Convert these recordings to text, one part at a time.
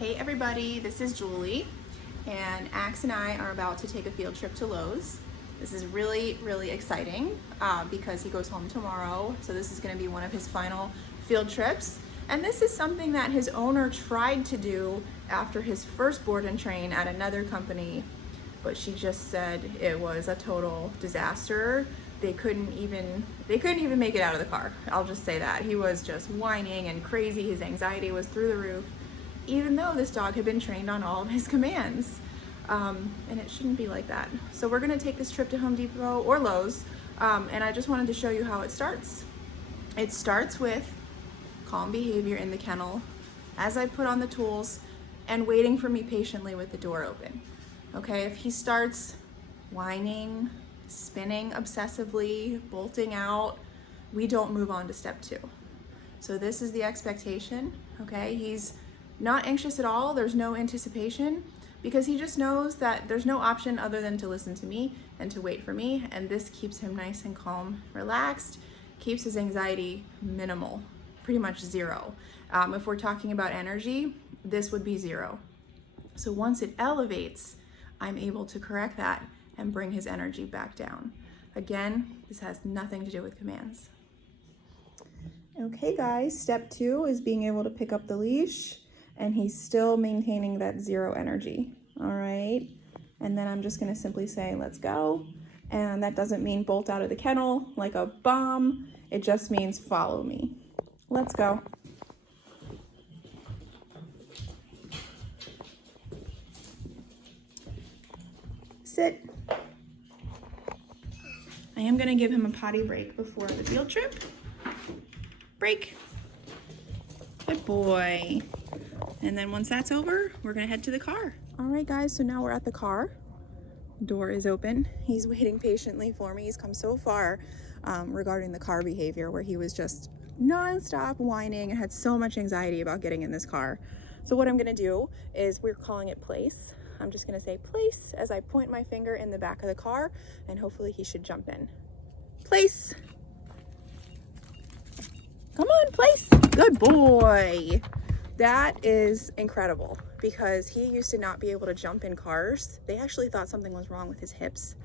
Hey everybody, this is Julie, and Axe and I are about to take a field trip to Lowe's. This is really exciting because he goes home tomorrow, so this is going to be one of his final field trips. And this is something that his owner tried to do after his first board and train at another company, but she just said it was a total disaster. They couldn't even make it out of the car. I'll just say that. He was just whining and crazy. His anxiety was through the roof, even though this dog had been trained on all of his commands. And it shouldn't be like that. So we're gonna take this trip to Home Depot or Lowe's, and I just wanted to show you how it starts. It starts with calm behavior in the kennel as I put on the tools and waiting for me patiently with the door open. Okay, if he starts whining, spinning obsessively, bolting out, we don't move on to step 2. So this is the expectation, okay? He's not anxious at all, there's no anticipation, because he just knows that there's no option other than to listen to me and to wait for me, and this keeps him nice and calm, relaxed, keeps his anxiety minimal, pretty much 0. If we're talking about energy, this would be 0. So once it elevates, I'm able to correct that and bring his energy back down. Again, this has nothing to do with commands. Okay guys, step 2 is being able to pick up the leash, and he's still maintaining that 0 energy, all right? And then I'm just gonna simply say, let's go. And that doesn't mean bolt out of the kennel like a bomb. It just means follow me. Let's go. Sit. I am gonna give him a potty break before the field trip. Break. Good boy. And then once that's over, we're gonna head to the car. All right guys, so now we're at the car. Door is open. He's waiting patiently for me. He's come so far regarding the car behavior, where he was just non-stop whining and had so much anxiety about getting in this car. So what I'm gonna do is, we're calling it place. I'm just gonna say place as I point my finger in the back of the car, and hopefully he should jump in. Place. Come on, place. Good boy. That is incredible, because he used to not be able to jump in cars. They actually thought something was wrong with his hips,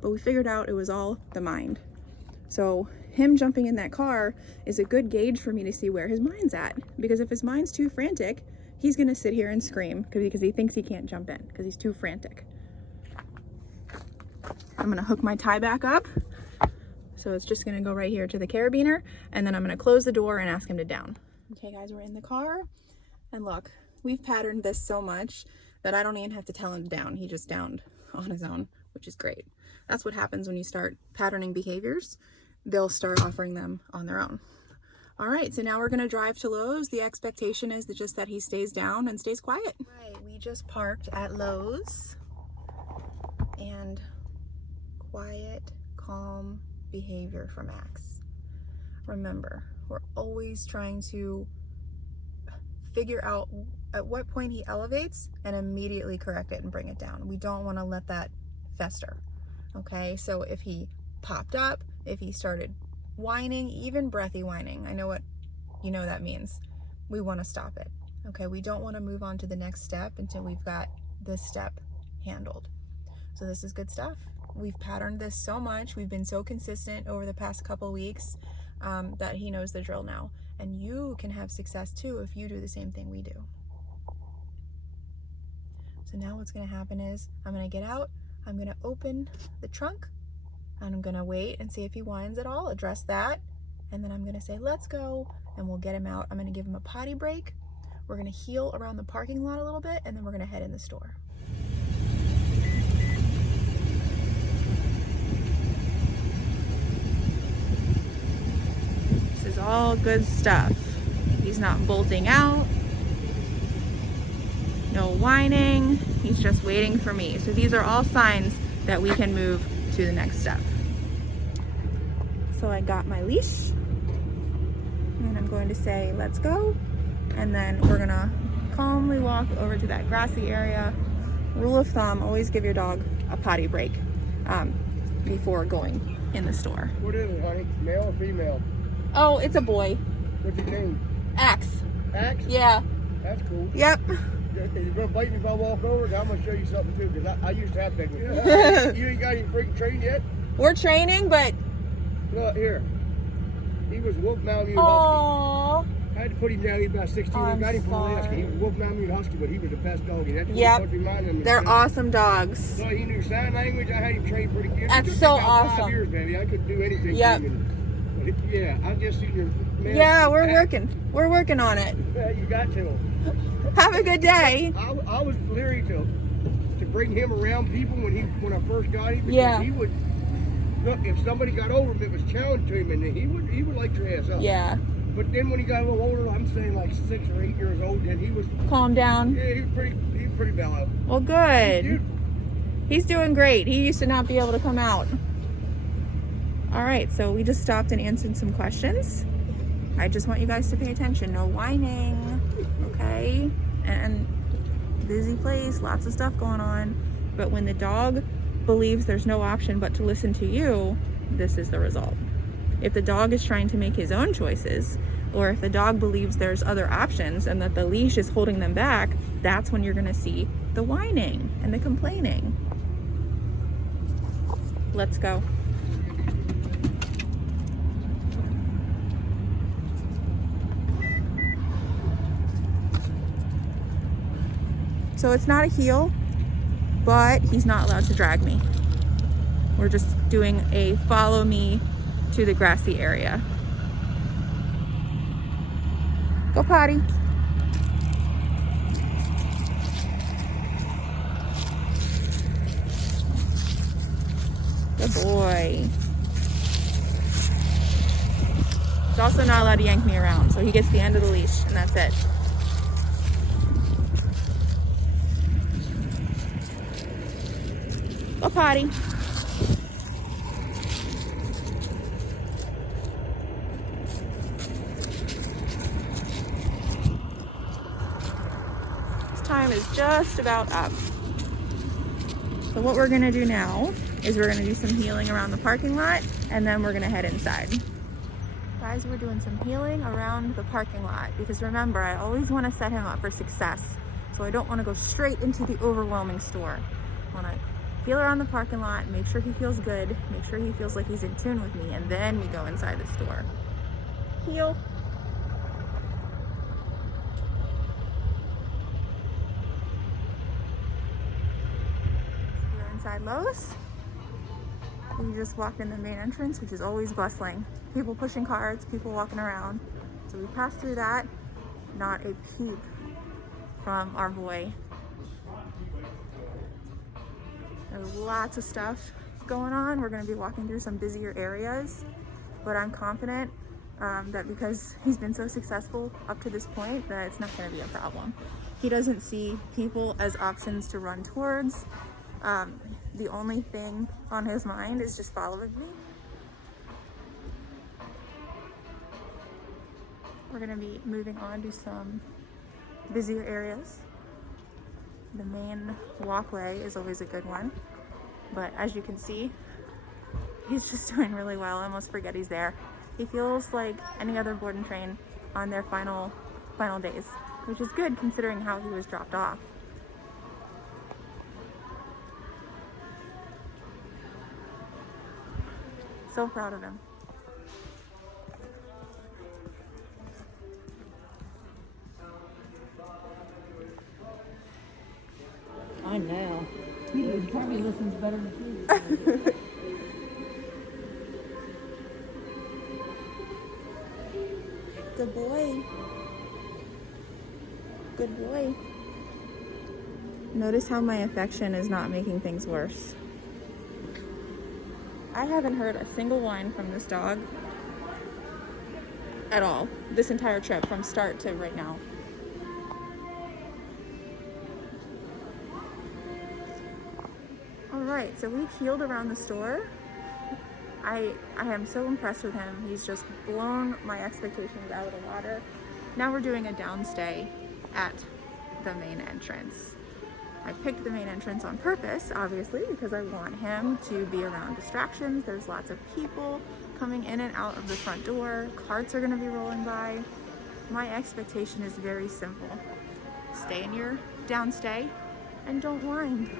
but we figured out it was all the mind. So him jumping in that car is a good gauge for me to see where his mind's at, because if his mind's too frantic, he's gonna sit here and scream because he thinks he can't jump in because he's too frantic. I'm gonna hook my tie back up. So it's just gonna go right here to the carabiner, and then I'm gonna close the door and ask him to down. Okay guys, we're in the car, and look, we've patterned this so much that I don't even have to tell him to down. He just downed on his own, which is great. That's what happens when you start patterning behaviors. They'll start offering them on their own. All right, so now we're gonna drive to Lowe's. The expectation is that he stays down and stays quiet. Right, we just parked at Lowe's, and quiet, calm behavior from Axe. Remember, we're always trying to figure out at what point he elevates and immediately correct it and bring it down. We don't want to let that fester. Okay, so if he popped up, if he started whining, even breathy whining, I know what that means, we want to stop it. Okay, we don't want to move on to the next step until we've got this step handled. So this is good stuff. We've patterned this so much, we've been so consistent over the past couple weeks that he knows the drill now. And you can have success too if you do the same thing we do. So now what's gonna happen is, I'm gonna get out, I'm gonna open the trunk, and I'm gonna wait and see if he whines at all, address that, and then I'm gonna say, let's go, and we'll get him out. I'm gonna give him a potty break. We're gonna heel around the parking lot a little bit, and then we're gonna head in the store. This is all good stuff. He's not bolting out, no whining, he's just waiting for me. So these are all signs that we can move to the next step. So I got my leash, and I'm going to say, let's go. And then we're gonna calmly walk over to that grassy area. Rule of thumb, always give your dog a potty break before going in the store. What is it, honey? Male or female? Oh, it's a boy. What's his name? Axe. Axe? Yeah. That's cool. Yep. He's gonna bite me if I walk over. I'm gonna show you something too, because I used to have big ones. You ain't got any freaking trained yet? We're training, but Look here. He was Wolf Mountain Husky. oh, I had to put him down. He was about 16. I I'm got him from Alaska. sorry. He was Wolf Mountain Husky, but he was the best dog. And that's what Yep. he put behind him. they're awesome dogs. So he knew sign language. I had him trained pretty good. That's It took so me about awesome. 5 years, baby. I couldn't do anything. Yep. to him. But yeah, I just seen your man. Yeah, we're working. We're working on it. Yeah, you got to. Have a good day. I was leery to bring him around people when I first got him. Because Yeah. he would look, if somebody got over him, it was challenging to him, and he would like your ass up. Yeah. But then when he got a little older, I'm saying like 6 or 8 years old, then he was Calm down. he was pretty mellow. Well, good. Beautiful. He's doing great. He used to not be able to come out. All right, so we just stopped and answered some questions. I just want you guys to pay attention. No whining, okay? And busy place, lots of stuff going on. But when the dog believes there's no option but to listen to you, this is the result. If the dog is trying to make his own choices, or if the dog believes there's other options and that the leash is holding them back, that's when you're gonna see the whining and the complaining. Let's go. So it's not a heel, but he's not allowed to drag me. We're just doing a follow me to the grassy area. Go potty. Good boy. He's also not allowed to yank me around, so he gets the end of the leash, and that's it. Go potty. His time is just about up. So what we're gonna do now is we're gonna do some healing around the parking lot, and then we're gonna head inside. Guys, we're doing some healing around the parking lot because remember, I always want to set him up for success. So I don't want to go straight into the overwhelming store. I want to heal around the parking lot, make sure he feels good, make sure he feels like he's in tune with me, and then we go inside the store. Heal. We're inside Lowe's. We just walked in the main entrance, which is always bustling. People pushing carts, people walking around. So we passed through that, not a peep from our boy. There's lots of stuff going on. We're gonna be walking through some busier areas, but I'm confident that because he's been so successful up to this point, that it's not gonna be a problem. He doesn't see people as options to run towards. The only thing on his mind is just following me. We're gonna be moving on to some busier areas. The main walkway is always a good one, but as you can see, he's just doing really well. I almost forget he's there. He feels like any other board and train on their final days, which is good considering how he was dropped off. So proud of him. I know. He probably listens better than you. Good boy. Good boy. Notice how my affection is not making things worse. I haven't heard a single whine from this dog at all this entire trip from start to right now. All right, so we've healed around the store. I am so impressed with him. He's just blown my expectations out of the water. Now we're doing a downstay at the main entrance. I picked the main entrance on purpose, obviously, because I want him to be around distractions. There's lots of people coming in and out of the front door. Carts are gonna be rolling by. My expectation is very simple. Stay in your down stay, and don't whine.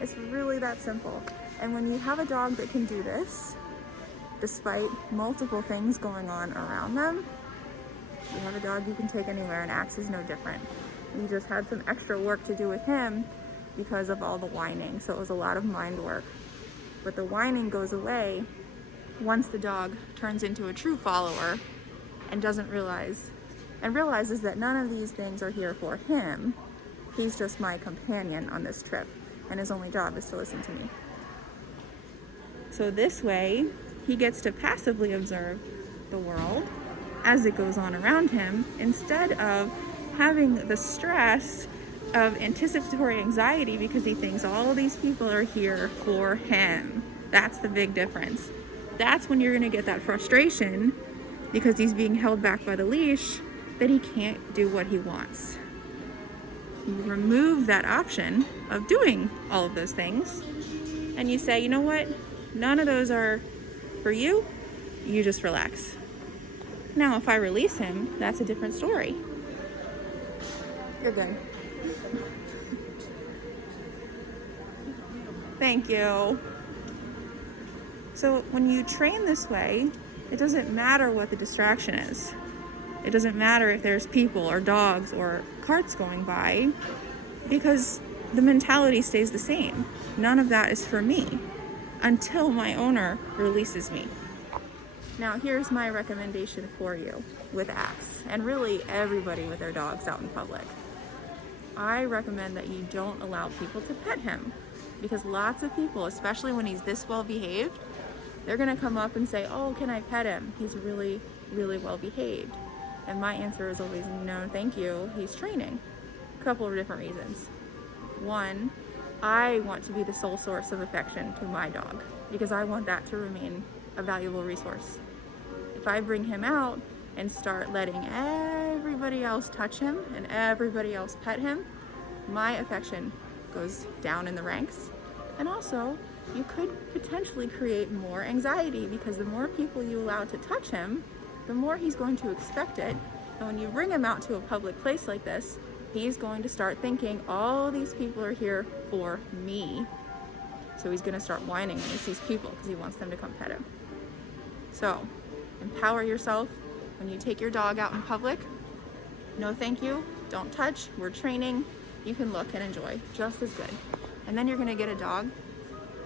It's really that simple. And when you have a dog that can do this, despite multiple things going on around them, you have a dog you can take anywhere, and Axe is no different. We just had some extra work to do with him because of all the whining, so it was a lot of mind work. But the whining goes away once the dog turns into a true follower and realizes that none of these things are here for him. He's just my companion on this trip, and his only job is to listen to me. So this way, he gets to passively observe the world as it goes on around him, instead of having the stress of anticipatory anxiety because he thinks all these people are here for him. That's the big difference. That's when you're going to get that frustration because he's being held back by the leash that he can't do what he wants. You remove that option of doing all of those things and you say, you know what? None of those are for you. You just relax. Now, if I release him, that's a different story. You're good. Thank you. So when you train this way, it doesn't matter what the distraction is. It doesn't matter if there's people or dogs or carts going by, because the mentality stays the same. None of that is for me until my owner releases me. Now here's my recommendation for you with Axe, and really everybody with their dogs out in public. I recommend that you don't allow people to pet him, because lots of people, especially when he's this well behaved, they're gonna come up and say, oh, can I pet him? He's really, really well behaved. And my answer is always, no, thank you, he's training. A couple of different reasons. One, I want to be the sole source of affection to my dog, because I want that to remain a valuable resource. If I bring him out and start letting everybody else touch him and everybody else pet him, my affection goes down in the ranks. And also, you could potentially create more anxiety, because the more people you allow to touch him, the more he's going to expect it. And when you bring him out to a public place like this, he's going to start thinking, all these people are here for me. So he's going to start whining when he sees people because he wants them to come pet him. So empower yourself when you take your dog out in public. No thank you, don't touch, we're training. You can look and enjoy just as good. And then you're going to get a dog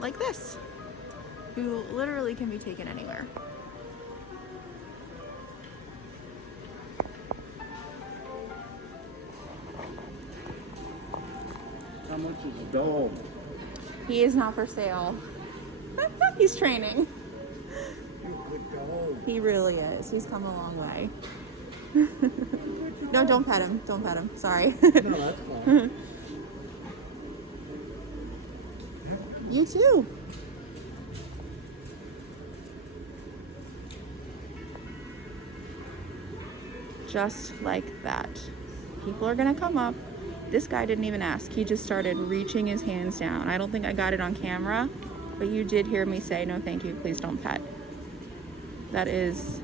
like this, who literally can be taken anywhere. How much is a dog? He is not for sale. He's training. You're a good dog. He really is. He's come a long way. No, don't pet him. Don't pet him. Sorry. No, that's fine. You too. Just like that. People are gonna come up. This guy didn't even ask. He just started reaching his hands down. I don't think I got it on camera, but you did hear me say, no thank you, please don't pet. That is,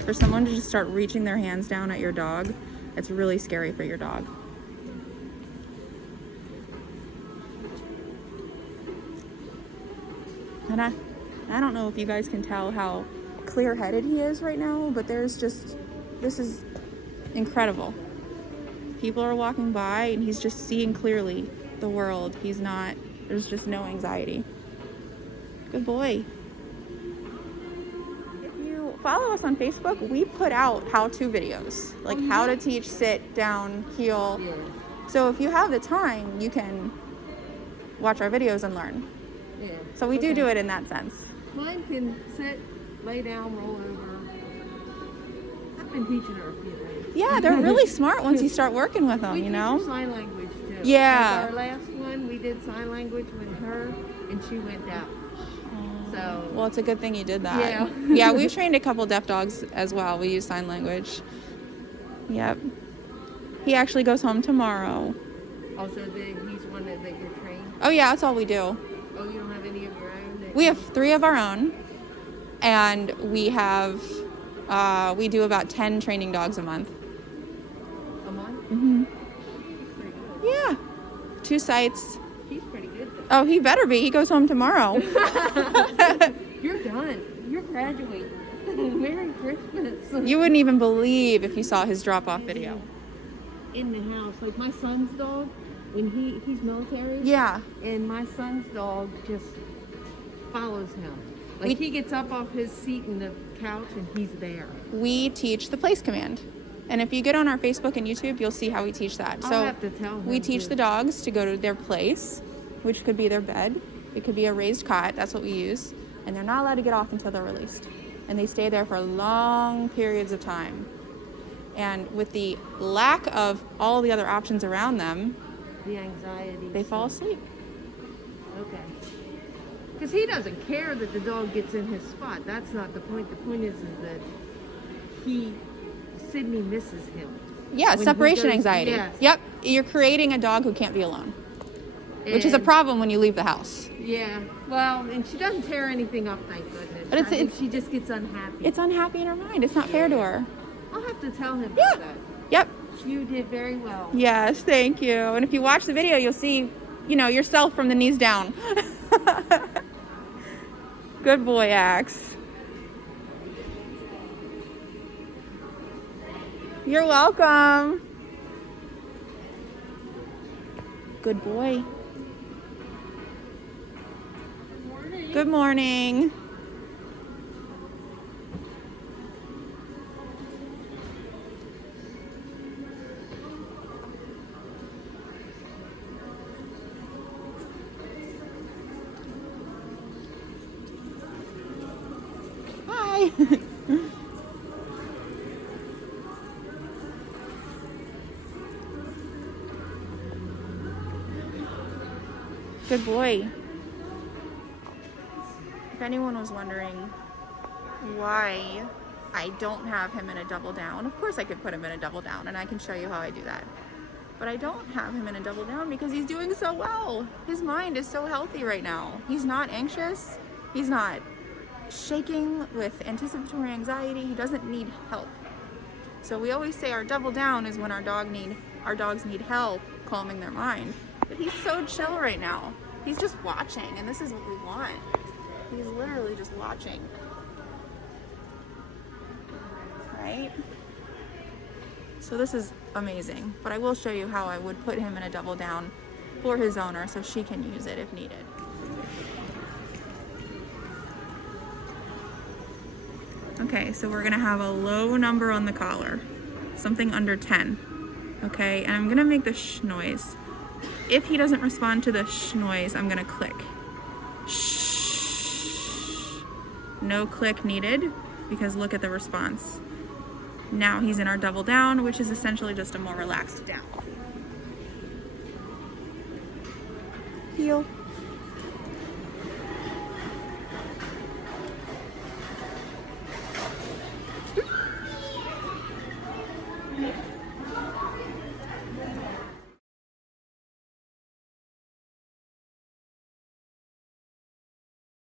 for someone to just start reaching their hands down at your dog, it's really scary for your dog. And I don't know if you guys can tell how clear-headed he is right now, but this is incredible. People are walking by and he's just seeing clearly the world. There's just no anxiety. Good boy. If you follow us on Facebook, we put out how-to videos, like how to teach sit, down, heel. Yeah. So if you have the time, you can watch our videos and learn. Yeah. So we do it in that sense. Mine can sit, lay down, roll over. I've been teaching her a few things. Yeah, they're really smart once you start working with them, We you teach know? her sign language too. Yeah. Like our last one, we did sign language with her, and she went deaf. So. Well, it's a good thing you did that. Yeah. Yeah, we've trained a couple deaf dogs as well. We use sign language. Yep. He actually goes home tomorrow. Also, he's one that you're trained. Oh yeah, that's all we do. Oh, you don't have any of your own? We have 3 of our own, and we do about 10 training dogs a month. A month? Mm-hmm. 2 sites. He's pretty good though. Oh, he better be. He goes home tomorrow. You're done. You're graduating. Merry Christmas. You wouldn't even believe if you saw his drop-off video. In the house, like my son's dog, when he's military. Yeah. And my son's dog just follows him. Like he gets up off his seat in the couch and he's there. We teach the place command. And if you get on our Facebook and YouTube, you'll see how we teach that. I'll So have to tell him we teach too. the dogs to go to their place, which could be their bed. It could be a raised cot. That's what we use. And they're not allowed to get off until they're released. And they stay there for long periods of time. And with the lack of all the other options around them, The anxiety. they fall asleep. Okay. Because he doesn't care that the dog gets in his spot. That's not the point. The point is that Sydney misses him. Yeah, When he separation goes- anxiety. yes. Yep, you're creating a dog who can't be alone, which is a And- problem when you leave the house. Yeah. Well, and she doesn't tear anything up, thank goodness. But I think it's- she just gets unhappy. It's unhappy in her mind. It's not fair to her. I'll have to tell him Yeah. about that. Yep. You did very well. Yes, thank you. And if you watch the video, you'll see, yourself from the knees down. Good boy, Axe. You're welcome. Good boy. Good morning. Hi. Good boy. If anyone was wondering why I don't have him in a double down, of course I could put him in a double down and I can show you how I do that. But I don't have him in a double down because he's doing so well. His mind is so healthy right now. He's not anxious. He's not shaking with anticipatory anxiety. He doesn't need help. So we always say our double down is when our dogs need help calming their mind. But he's so chill right now. He's just watching, and this is what we want. He's literally just watching. Right? So this is amazing. But I will show you how I would put him in a double down for his owner so she can use it if needed. Okay, so we're gonna have a low number on the collar, something under 10. Okay, and I'm gonna make the shh noise. If he doesn't respond to the shh noise, I'm gonna click. Shh. No click needed, because look at the response. Now he's in our double down, which is essentially just a more relaxed down. Heel.